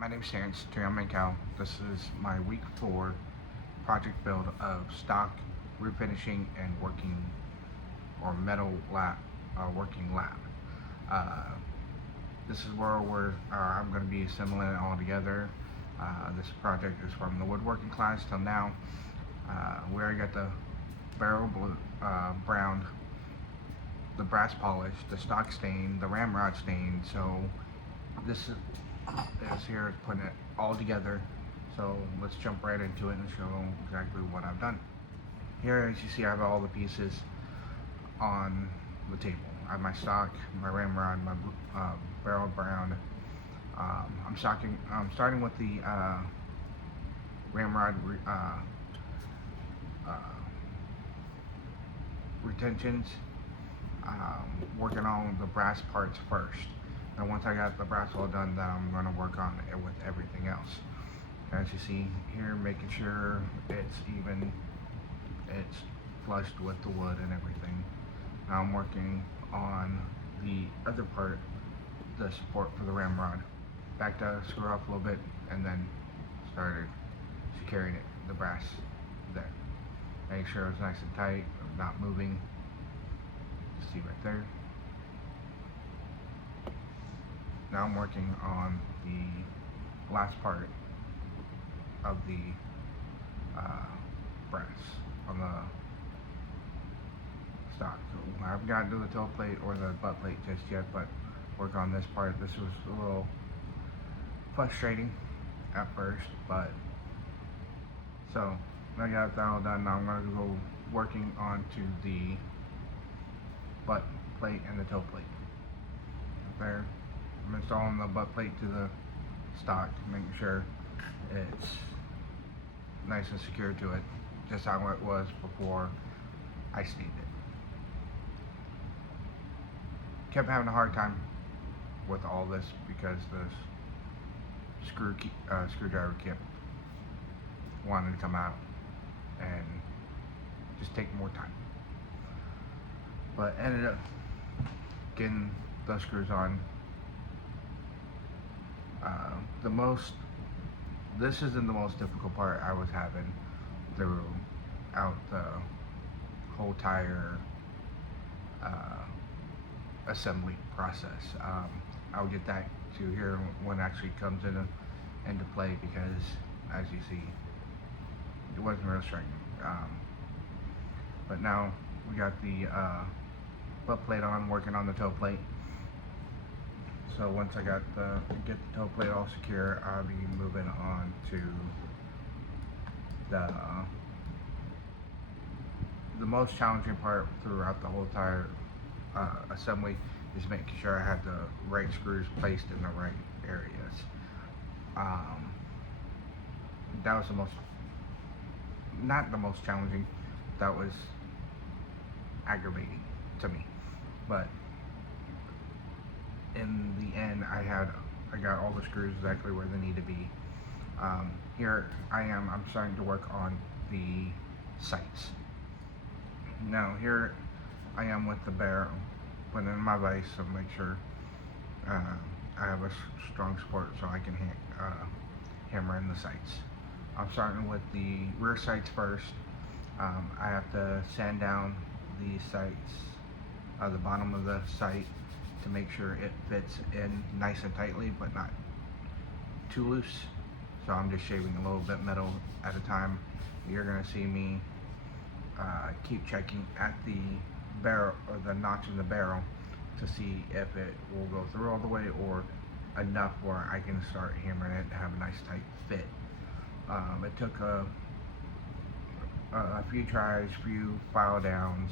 My name's Terrence Triamancal. This is my week 4 project build of stock refinishing and working or metal lab working lab. Uh, this is where I'm going to be assembling it all together. This project is from the woodworking class till now. We already got the barrel browned, the brass polish, the stock stain, the ramrod stain. So this is here putting it all together. So let's jump right into it and show exactly what I've done. Here, as you see, I have all the pieces on the table. I have my stock, my ramrod, my barrel brown. I'm starting with the ramrod retentions. Working on the brass parts first. And once I got the brass all done, then I'm going to work on it with everything else. As you see here, making sure it's even, it's flushed with the wood and everything. Now I'm working on the other part, the support for the ramrod. Backed out, screw off a little bit, and then started securing it, the brass there. Make sure it's nice and tight, not moving. See right there. Now I'm working on the last part of the brass on the stock. So I haven't gotten to the toe plate or the butt plate just yet, but work on this part. This was a little frustrating at first, but so I got that all done. Now I'm going to go working onto the butt plate and the toe plate. There, I'm installing the butt plate to the stock, making sure it's nice and secure to it, just how it was before I stained it. Kept having a hard time with all this because the screwdriver kept wanting to come out and just take more time. But ended up getting the screws on. This isn't the most difficult part I was having throughout the whole tire assembly process. I'll get that to here when it actually comes into play, because as you see, it wasn't real striking. But now we got the butt plate on, working on the toe plate. So once I get the toe plate all secure, I'll be moving on to the most challenging part throughout the whole tire assembly is making sure I have the right screws placed in the right areas. That was not the most challenging, that was aggravating to me, but in the end I got all the screws exactly where they need to be. Here I'm starting to work on the sights. Now here I am with the barrel, putting in my vise to make sure I have a strong support so I can hammer in the sights. I'm starting with the rear sights first. I have to sand down the sights, the bottom of the sight, to make sure it fits in nice and tightly but not too loose. So I'm just shaving a little bit metal at a time. You're going to see me keep checking at the barrel, or the notch in the barrel, to see if it will go through all the way or enough where I can start hammering it and have a nice tight fit. It took a few tries, few file downs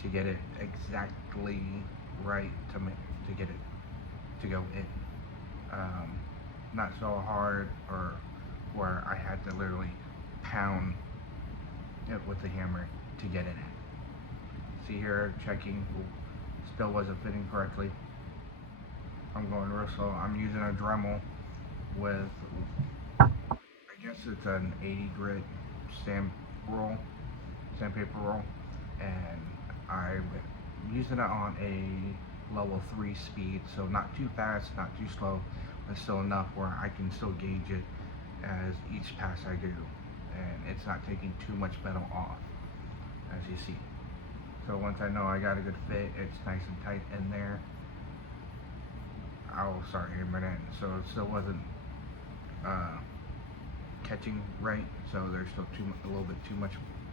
to get it exactly right to get it to go in. Not so hard, or where I had to literally pound it with the hammer to get it in. See here, checking, still wasn't fitting correctly. I'm going real slow. I'm using a Dremel with, I guess it's an 80 grit sandpaper roll, and I'm using it on a level 3 speed, so not too fast, not too slow, is still enough where I can still gauge it as each pass I do, and it's not taking too much metal off, as you see. So once I know I got a good fit, it's nice and tight in there, I'll start hammering it. So it still wasn't catching right, so there's still a little bit too much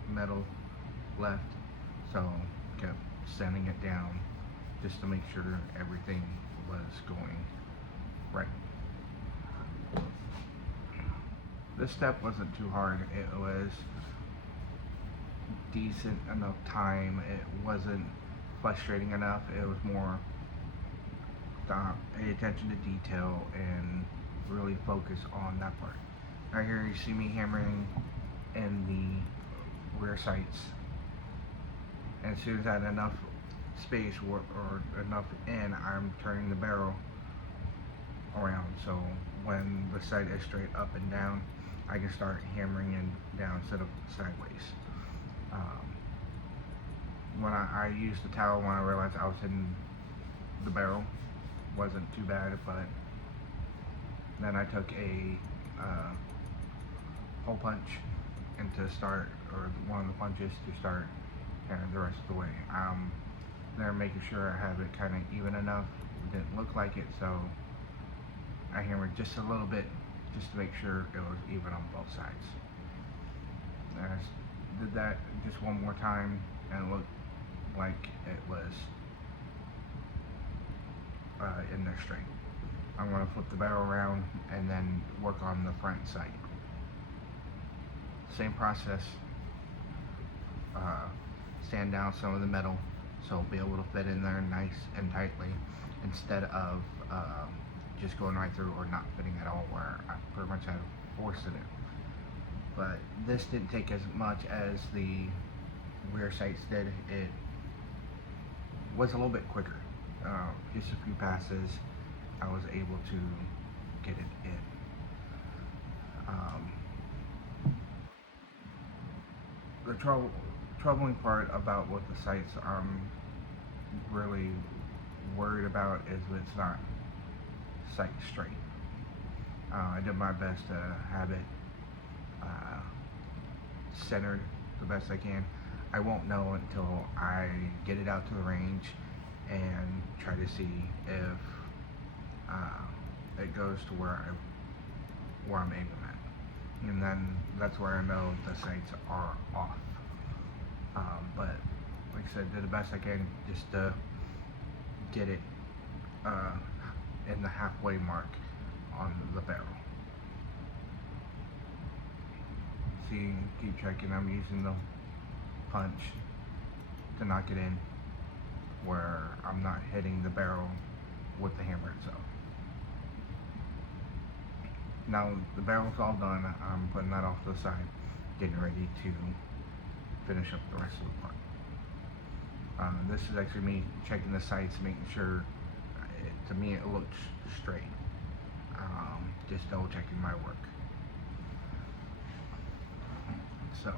metal left, so kept sanding it down just to make sure everything was going right. This step wasn't too hard. It was decent enough time. It wasn't frustrating enough. It was more pay attention to detail and really focus on that part. Right here you see me hammering in the rear sights, and as soon as I had enough space or enough in, I'm turning the barrel around, so when the sight is straight up and down, I can start hammering in down instead of sideways. When I used the towel, when I realized I was hitting the barrel, wasn't too bad, but then I took a hole punch and to start, or one of the punches to start hammering the rest of the way. There making sure I have it kind of even enough. It didn't look like it, so I hammered just a little bit just to make sure it was even on both sides. And I did that just one more time, and it looked like it was in there straight. I'm going to flip the barrel around and then work on the front sight. Same process. Sand down some of the metal so it'll be able to fit in there nice and tightly, instead of just going right through or not fitting at all, where I pretty much had to force it in. But this didn't take as much as the rear sights did. It was a little bit quicker. Just a few passes, I was able to get it in. The troubling part about what the sights I'm really worried about is it's not sight straight. I did my best to have it centered the best I can. I won't know until I get it out to the range and try to see if it goes to where I'm aiming at, and then that's where I know the sights are off. But like I said, did the best I can just to get it in the halfway mark on the barrel. See, keep checking. I'm using the punch to knock it in where I'm not hitting the barrel with the hammer itself. Now the barrel's all done. I'm putting that off to the side, getting ready to finish up the rest of the part. This is actually me checking the sights, making sure, to me it looks straight. Just double checking my work. So,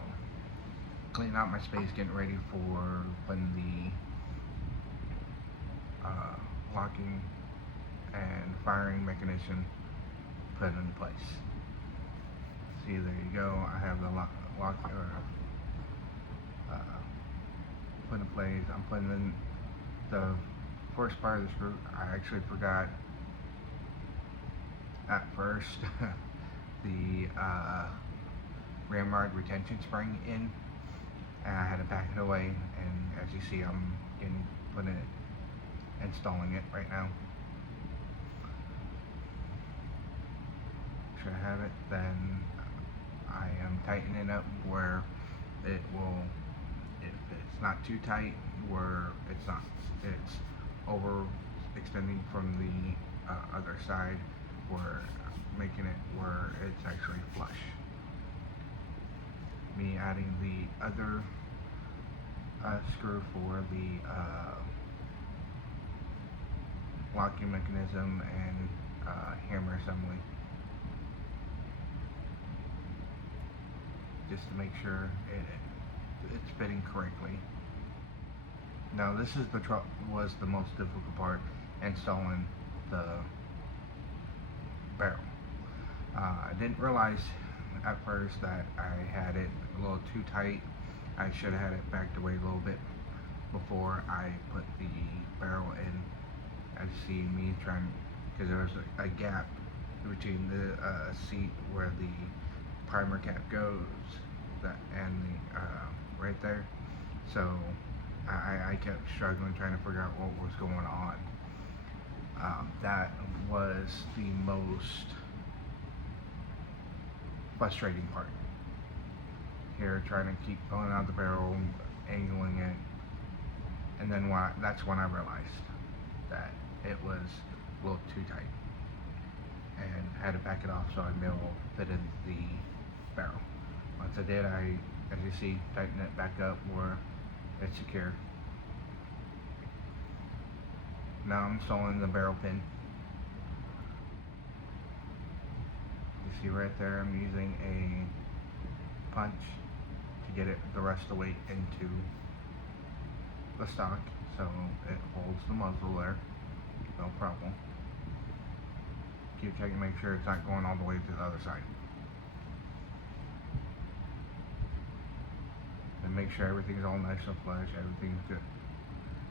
cleaning out my space, getting ready for putting the locking and firing mechanism put into place. See, there you go. I have the lock put in place. I'm putting in the first part of the screw. I actually forgot at first the ramrod retention spring in, and I had to back it away, and as you see, I'm installing it right now. Should I have it, then I am tightening it up where it will, if it's not too tight, where it's over extending from the other side, where making it where it's actually flush. Me adding the other screw for the locking mechanism and hammer assembly, just to make sure it's fitting correctly. Now this is was the most difficult part, installing the barrel. I didn't realize at first that I had it a little too tight. I should have had it backed away a little bit before I put the barrel in. As you see me trying, because there was a gap between the seat where the primer cap goes and the right there. So I kept struggling trying to figure out what was going on. That was the most frustrating part. Here, trying to keep pulling out the barrel, angling it, and then that's when I realized that it was a little too tight, and had to back it off so I'd be able to fit in the barrel. Once I did, as you see, tighten it back up where it's secure. Now I'm installing the barrel pin. You see right there, I'm using a punch to get it the rest of the weight into the stock, so it holds the muzzle there, no problem. Keep checking to make sure it's not going all the way to the other side. And make sure everything's all nice and flush, everything's good.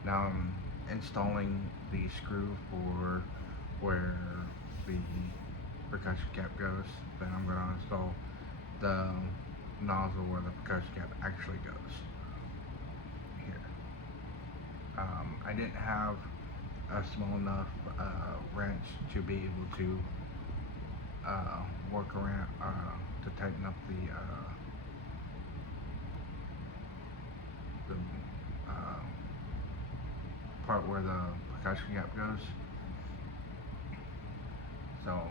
Now I'm installing the screw for where the percussion cap goes. Then I'm going to install the nozzle where the percussion cap actually goes. Here. I didn't have a small enough wrench to be able to work around to tighten up the part where the percussion cap goes. So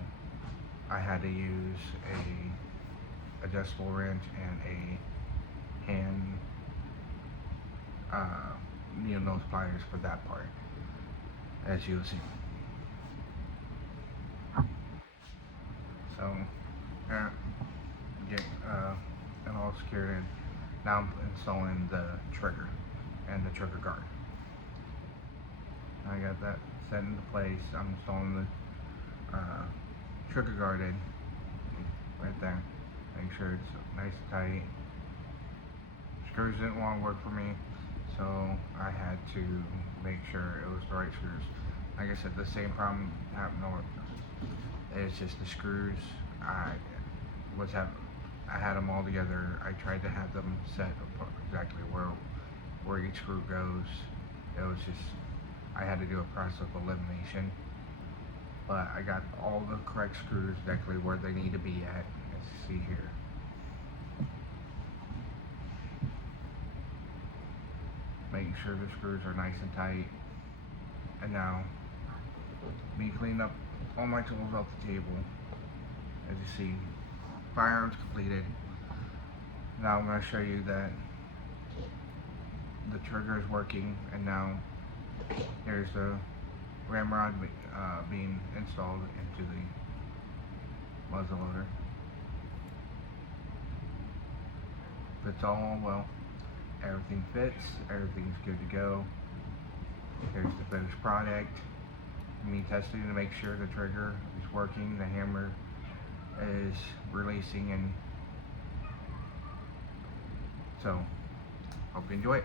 I had to use a adjustable wrench and a hand needle nose pliers for that part, as you'll see. So get it all secured in. Now I'm installing the trigger and the trigger guard. I got that set into place. I'm installing the trigger guard in right there. Make sure it's nice and tight. Screws didn't want to work for me, so I had to make sure it was the right screws. Like I said, the same problem happened with, it's just the screws. I had them all together. I tried to have them set exactly where each screw goes. It was just, I had to do a process of elimination, but I got all the correct screws exactly where they need to be at, as you see here. Making sure the screws are nice and tight. And now, me cleaning up all my tools off the table. As you see, firearms completed. Now I'm going to show you that the trigger is working, and now here's the ramrod being installed into the muzzleloader. Fits all well. Everything fits. Everything's good to go. Here's the finished product. Me testing to make sure the trigger is working, the hammer is releasing, and so hope you enjoy it.